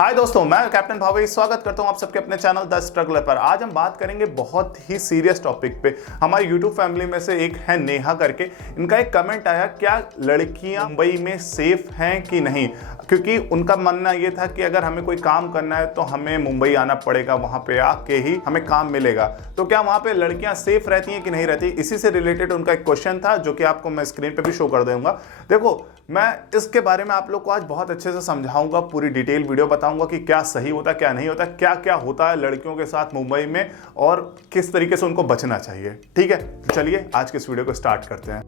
हाय दोस्तों, मैं कैप्टन भावे स्वागत करता हूं आप सबके अपने चैनल द स्ट्रगलर पर। आज हम बात करेंगे बहुत ही सीरियस टॉपिक पे। हमारी यूट्यूब फैमिली में से एक है नेहा करके, इनका एक कमेंट आया, क्या लड़कियां मुंबई में सेफ हैं कि नहीं, क्योंकि उनका मानना ये था कि अगर हमें कोई काम करना है तो हमें मुंबई आना पड़ेगा, वहां पे आके ही हमें काम मिलेगा। तो क्या वहां पे लड़कियां सेफ रहती हैं कि नहीं रहती, इसी से रिलेटेड उनका एक क्वेश्चन था जो कि आपको मैं स्क्रीन पे भी शो कर दूंगा। देखो, मैं इसके बारे में आप लोग को आज बहुत अच्छे से समझाऊंगा, पूरी डिटेल वीडियो बताऊंगा कि क्या सही होता है, क्या नहीं होता, क्या क्या होता है लड़कियों के साथ मुंबई में और किस तरीके से उनको बचना चाहिए। ठीक है, तो चलिए आज के इस वीडियो को स्टार्ट करते हैं।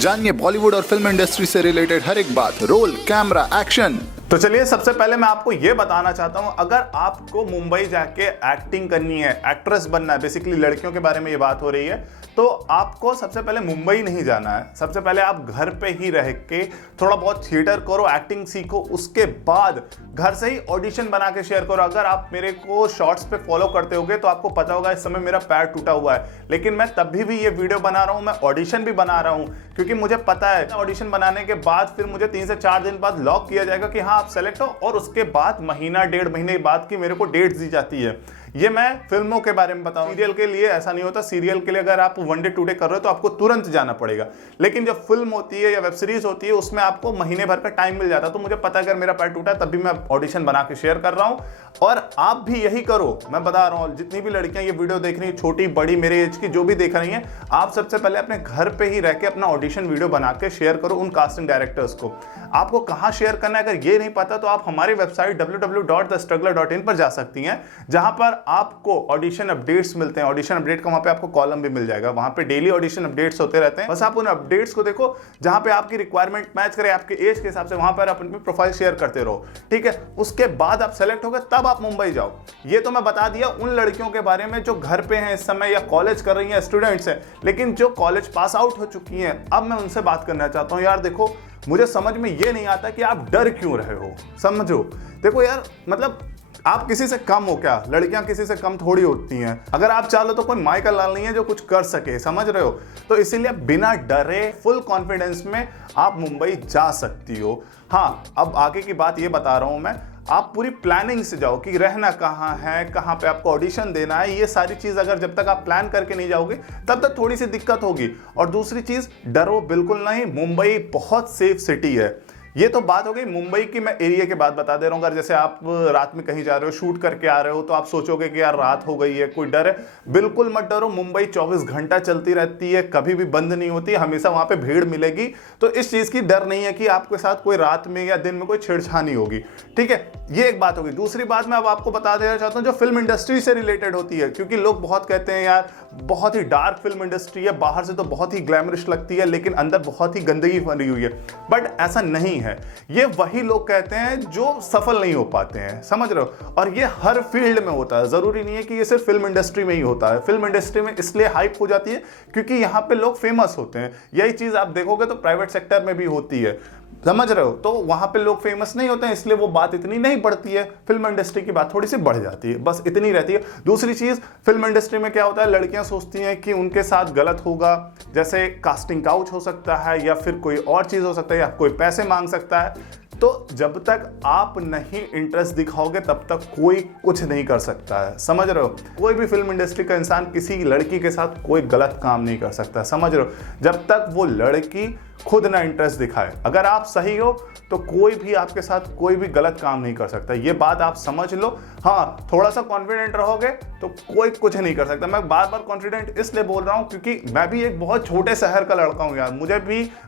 जानिए बॉलीवुड और फिल्म इंडस्ट्री से रिलेटेड हर एक बात, रोल, कैमरा, एक्शन। तो चलिए, सबसे पहले मैं आपको यह बताना चाहता हूं, अगर आपको मुंबई जाके एक्टिंग करनी है, एक्ट्रेस बनना है, बेसिकली लड़कियों के बारे में ये बात हो रही है, तो आपको सबसे पहले मुंबई नहीं जाना है। सबसे पहले आप घर पे ही रह के थोड़ा बहुत थिएटर करो, एक्टिंग सीखो, उसके बाद घर से ही ऑडिशन बना के शेयर करो। अगर आप मेरे को शॉर्ट्स पे फॉलो करते होगे तो आपको पता होगा इस समय मेरा पैर टूटा हुआ है, लेकिन मैं तब भी ये वीडियो बना रहा हूं, मैं ऑडिशन भी बना रहा हूं, क्योंकि मुझे पता है ऑडिशन बनाने के बाद फिर मुझे 3 से 4 दिन बाद लॉक किया जाएगा कि हाँ आप सेलेक्ट हो, और उसके बाद महीना 1.5 महीने बाद की मेरे को डेट्स दी जाती है। ये मैं फिल्मों के बारे में बताऊं, सीरियल के लिए ऐसा नहीं होता। सीरियल के लिए अगर आप 1 डे 2 डे कर रहे हो तो आपको तुरंत जाना पड़ेगा, लेकिन जब फिल्म होती है या वेब सीरीज होती है उसमें आपको महीने भर का टाइम मिल जाता है। तो मुझे पता है अगर मेरा पैर टूटा तब भी मैं ऑडिशन बना के शेयर कर रहा हूं, और आप भी यही करो। मैं बता रहा हूं, जितनी भी लड़कियां ये वीडियो देख रही हैं, छोटी बड़ी मेरे एज की जो भी देख रही हैं, आप सबसे पहले अपने घर पे ही रह के अपना ऑडिशन वीडियो बना के शेयर करो उन कास्टिंग डायरेक्टर्स को। आपको कहां शेयर करना है अगर ये नहीं पता तो आप हमारी वेबसाइट www.thestruggler.in पर जा सकती हैं, जहां पर आपको ऑडिशन अपडेट्स मिलते हैं। ऑडिशन अपडेट का वहां पे आपको कॉलम भी मिल जाएगा, वहां पे डेली ऑडिशन अपडेट्स होते रहते हैं। बस आप उन अपडेट्स को देखो, जहां पे आपकी रिक्वायरमेंट मैच करे आपके एज के हिसाब से, वहां पर आप अपनी प्रोफाइल शेयर करते रहो। ठीक है, उसके बाद आप सेलेक्ट हो गए तब आप मुंबई जाओ। ये तो मैं बता दिया उन लड़कियों के बारे में जो घर पे हैं इस समय या कॉलेज कर रही हैं, स्टूडेंट्स हैं। लेकिन जो कॉलेज पास आउट हो चुकी हैं, अब मैं उनसे बात करना चाहता हूं। यार देखो, मुझे समझ में ये नहीं आता कि आप डर क्यों रहे हो। समझो, देखो यार, मतलब आप किसी से कम हो क्या? लड़कियां किसी से कम थोड़ी होती हैं। अगर आप चाहो तो कोई माइकल लाल नहीं है जो कुछ कर सके, समझ रहे हो? तो इसीलिए बिना डरे फुल कॉन्फिडेंस में आप मुंबई जा सकती हो। हाँ, अब आगे की बात ये बता रहा हूं मैं, आप पूरी प्लानिंग से जाओ कि रहना कहाँ है, कहाँ पे आपको ऑडिशन देना है। ये सारी चीज अगर जब तक आप प्लान करके नहीं जाओगे तब तक थोड़ी सी दिक्कत होगी। और दूसरी चीज, डरो बिल्कुल नहीं, मुंबई बहुत सेफ सिटी है। ये तो बात हो गई मुंबई की। मैं एरिया की बात बता दे रहा हूँ। अगर जैसे आप रात में कहीं जा रहे हो, शूट करके आ रहे हो, तो आप सोचोगे कि यार रात हो गई है, कोई डर है। बिल्कुल मत डरो, मुंबई 24 घंटा चलती रहती है, कभी भी बंद नहीं होती, हमेशा वहां पे भीड़ मिलेगी। तो इस चीज की डर नहीं है कि आपके साथ कोई रात में या दिन में कोई छेड़छानी होगी। ठीक है, ये एक बात होगी। दूसरी बात मैं अब आपको बता देना चाहता हूँ जो फिल्म इंडस्ट्री से रिलेटेड होती है, क्योंकि लोग बहुत कहते हैं यार बहुत ही डार्क फिल्म इंडस्ट्री है, बाहर से तो बहुत ही ग्लैमरस लगती है लेकिन अंदर बहुत ही गंदगी भरी हुई है। बट ऐसा नहीं है। ये वही लोग कहते हैं जो सफल नहीं हो पाते हैं, समझ रहे हो? और ये हर फील्ड में होता है, जरूरी नहीं है कि ये सिर्फ फिल्म इंडस्ट्री में ही होता है। फिल्म इंडस्ट्री में इसलिए हाइप हो जाती है क्योंकि यहाँ पे लोग फेमस होते हैं। यही चीज आप देखोगे तो प्राइवेट सेक्टर में भी होती है, समझ रहे हो? तो वहां पे लोग फेमस नहीं होते हैं, इसलिए वो बात इतनी नहीं बढ़ती है। फिल्म इंडस्ट्री की बात थोड़ी सी बढ़ जाती है, बस इतनी रहती है। दूसरी चीज, फिल्म इंडस्ट्री में क्या होता है, लड़कियां सोचती हैं कि उनके साथ गलत होगा, जैसे कास्टिंग काउच हो सकता है या फिर कोई और चीज हो सकता है या कोई पैसे मांग सकता है। तो जब तक आप नहीं इंटरेस्ट दिखाओगे तब तक कोई कुछ नहीं कर सकता है, समझ रहे हो? कोई भी फिल्म इंडस्ट्री का इंसान किसी लड़की के साथ कोई गलत काम नहीं कर सकता, समझ रहे हो? जब तक वो लड़की खुद ना इंटरेस्ट दिखाए। अगर आप सही हो तो कोई भी आपके साथ कोई भी गलत काम नहीं कर सकता, ये बात आप समझ लो। हाँ, थोड़ा सा कॉन्फिडेंट रहोगे तो कोई कुछ नहीं कर सकता। मैं बार बार कॉन्फिडेंट इसलिए बोल रहा हूँ क्योंकि मैं भी एक बहुत छोटे शहर का लड़का हूँ यार।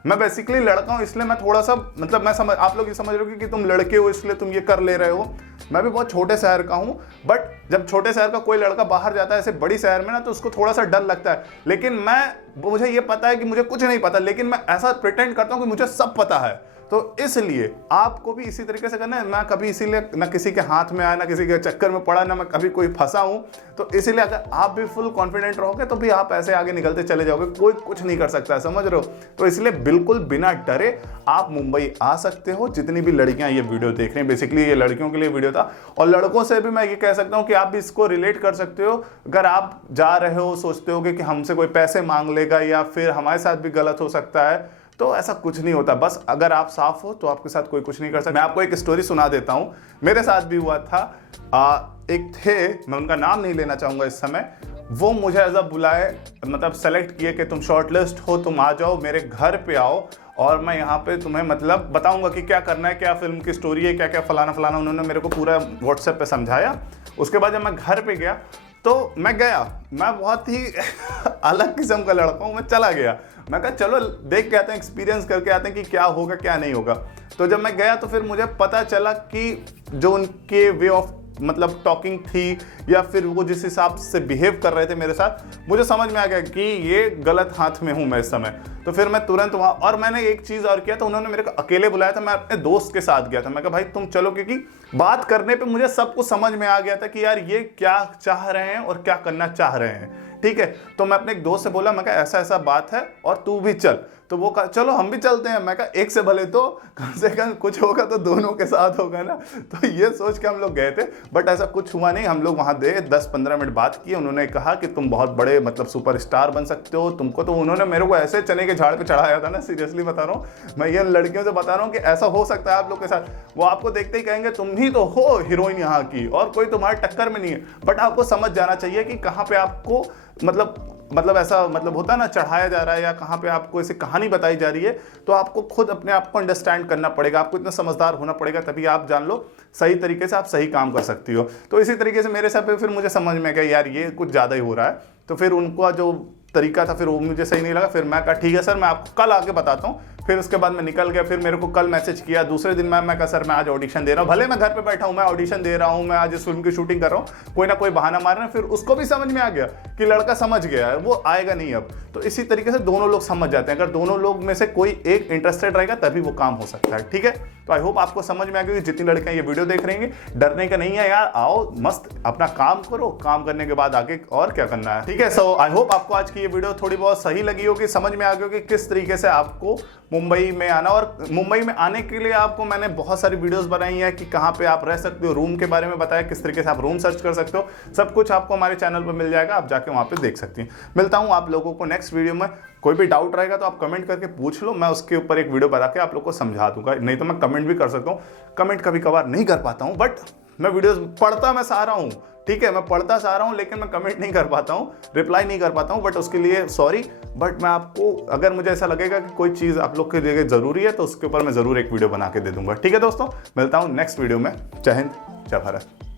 मैं बेसिकली लड़का हूँ, इसलिए मैं थोड़ा सा, मतलब मैं आप लोग ये समझ रहे हो कि तुम लड़के हो इसलिए तुम ये कर ले रहे हो। मैं भी बहुत छोटे शहर का हूँ, बट जब छोटे शहर का कोई लड़का बाहर जाता है ऐसे बड़ी शहर में ना, तो उसको थोड़ा सा डर लगता है। लेकिन मुझे ये पता है कि मुझे कुछ नहीं पता, लेकिन मैं ऐसा प्रिटेंड करता हूं कि मुझे सब पता है। तो इसलिए आपको भी इसी तरीके से करना है। मैं कभी इसीलिए ना किसी के हाथ में आया, ना किसी के चक्कर में पड़ा, ना मैं कभी कोई फंसा हूं। तो इसीलिए अगर आप भी फुल कॉन्फिडेंट रहोगे तो भी आप ऐसे आगे निकलते चले जाओगे, कोई कुछ नहीं कर सकता है, समझ रहे हो? तो इसलिए बिल्कुल बिना डरे आप मुंबई आ सकते हो। जितनी भी लड़कियां ये वीडियो देख रही हैं, बेसिकली ये लड़कियों के लिए वीडियो था, और लड़कों से भी मैं ये कह सकता हूं कि आप भी इसको रिलेट कर सकते हो। अगर आप जा रहे हो, सोचते होगे कि हमसे कोई पैसे मांग लेगा या फिर हमारे साथ भी गलत हो सकता है, तो ऐसा कुछ नहीं होता, बस अगर आप साफ हो तो आपके साथ कोई कुछ नहीं कर सकता। मैं आपको एक स्टोरी सुना देता हूँ, मेरे साथ भी हुआ था। एक थे, मैं उनका नाम नहीं लेना चाहूँगा इस समय, वो मुझे एज अ बुलाए, मतलब सेलेक्ट किए कि तुम शॉर्टलिस्ट हो, तुम आ जाओ मेरे घर पे आओ और मैं यहाँ पे तुम्हें मतलब बताऊंगा कि क्या करना है, क्या फिल्म की स्टोरी है, क्या क्या फलाना फलाना। उन्होंने मेरे को पूरा व्हाट्सएप पे समझाया। उसके बाद जब मैं घर पे गया तो मैं गया, मैं बहुत ही अलग किस्म का लड़का हूँ, मैं चला गया। मैं कहा चलो देख के आते हैं, एक्सपीरियंस करके आते हैं कि क्या होगा क्या नहीं होगा। तो जब मैं गया तो फिर मुझे पता चला कि जो उनके वे ऑफ मतलब टॉकिंग थी या फिर वो जिस हिसाब से बिहेव कर रहे थे मेरे साथ, मुझे समझ में आ गया कि ये गलत हाथ में हूँ मैं इस समय। तो फिर मैं तुरंत वहाँ, और मैंने एक चीज़ और किया, तो उन्होंने मेरे को अकेले बुलाया था, मैं अपने दोस्त के साथ गया था। मैं कहा भाई तुम चलो, क्योंकि बात करने पे मुझे सब कुछ समझ में आ गया था कि यार ये क्या चाह रहे हैं और क्या करना चाह रहे हैं, ठीक है। तो मैं अपने एक दोस्त से बोला, मैं कहा ऐसा ऐसा बात है और तू भी चल। तो वो कहा चलो हम भी चलते हैं। मैं कहा एक से भले तो कम से कम कुछ होगा तो दोनों के साथ होगा ना। तो ये सोच के हम लोग गए थे, बट ऐसा कुछ हुआ नहीं। हम लोग वहाँ गए, 10-15 मिनट बात की। उन्होंने कहा कि तुम बहुत बड़े मतलब सुपरस्टार बन सकते हो, तुमको तो उन्होंने मेरे को ऐसे चने के झाड़ पे चढ़ाया था ना, सीरियसली बता रहा हूँ। मैं ये लड़कियों से बता रहा हूँ कि ऐसा हो सकता है आप लोग के साथ। वो आपको देखते ही कहेंगे तुम ही तो हो हीरोइन यहाँ की और कोई तुम्हारे टक्कर में नहीं है। बट आपको समझ जाना चाहिए कि कहाँ पे आपको मतलब ऐसा मतलब होता है ना, चढ़ाया जा रहा है या कहाँ पे आपको ऐसी कहानी बताई जा रही है। तो आपको खुद अपने आप को अंडरस्टैंड करना पड़ेगा, आपको इतना समझदार होना पड़ेगा, तभी आप जान लो सही तरीके से आप सही काम कर सकती हो। तो इसी तरीके से मेरे साथ फिर मुझे समझ में गया यार ये कुछ ज़्यादा ही हो रहा है। तो फिर उनका जो तरीका था फिर वो मुझे सही नहीं लगा। फिर मैं कहा ठीक है सर, मैं आपको कल आके बताता हूँ। फिर उसके बाद मैं निकल गया। फिर मेरे को कल मैसेज किया दूसरे दिन, मैं कहा सर मैं आज ऑडिशन दे रहा हूँ। भले मैं घर पे बैठा हूँ, मैं ऑडिशन दे रहा हूँ, मैं आज इस फिल्म की शूटिंग कर रहा हूँ, कोई ना कोई बहाना मार रहा है। फिर उसको भी समझ में आ गया कि लड़का समझ गया है, वो आएगा नहीं अब। तो इसी तरीके से दोनों लोग समझ जाते हैं। अगर दोनों लोग में से कोई एक इंटरेस्टेड रहेगा तभी वो काम हो सकता है, ठीक है। तो आई होप आपको समझ में आ गया कि जितनी लड़कियां ये वीडियो देख रही हैं, डरने का नहीं है यार, आओ मस्त अपना काम करो, काम करने के बाद आगे और क्या करना है, ठीक है। सो आई होप आपको आज की ये वीडियो थोड़ी बहुत सही लगी होगी, समझ में आ गया कि किस तरीके से आपको मुंबई में आना। और मुंबई में आने के लिए आपको मैंने बहुत सारी वीडियोस बनाई है कि कहाँ पे आप रह सकते हो, रूम के बारे में बताया, किस तरीके से आप रूम सर्च कर सकते हो, सब कुछ आपको हमारे चैनल पर मिल जाएगा, आप जाके वहाँ पे देख सकती हैं। मिलता हूँ आप लोगों को नेक्स्ट वीडियो में। कोई भी डाउट रहेगा तो आप कमेंट करके पूछ लो, मैं उसके ऊपर एक वीडियो बना के आप लोग को समझा दूंगा। नहीं तो मैं कमेंट भी कर सकता हूँ, कमेंट कभी कभार नहीं कर पाता हूँ, बट मैं वीडियोस पढ़ता मैं सारा हूँ, ठीक है। मैं पढ़ता सारा हूँ लेकिन मैं कमेंट नहीं कर पाता हूँ, रिप्लाई नहीं कर पाता हूँ, बट उसके लिए सॉरी। बट मैं आपको, अगर मुझे ऐसा लगेगा कि कोई चीज़ आप लोग के लिए ज़रूरी है तो उसके ऊपर मैं ज़रूर एक वीडियो बना के दे दूंगा, ठीक है दोस्तों। मिलता हूँ नेक्स्ट वीडियो में। जय हिंद, जय भारत।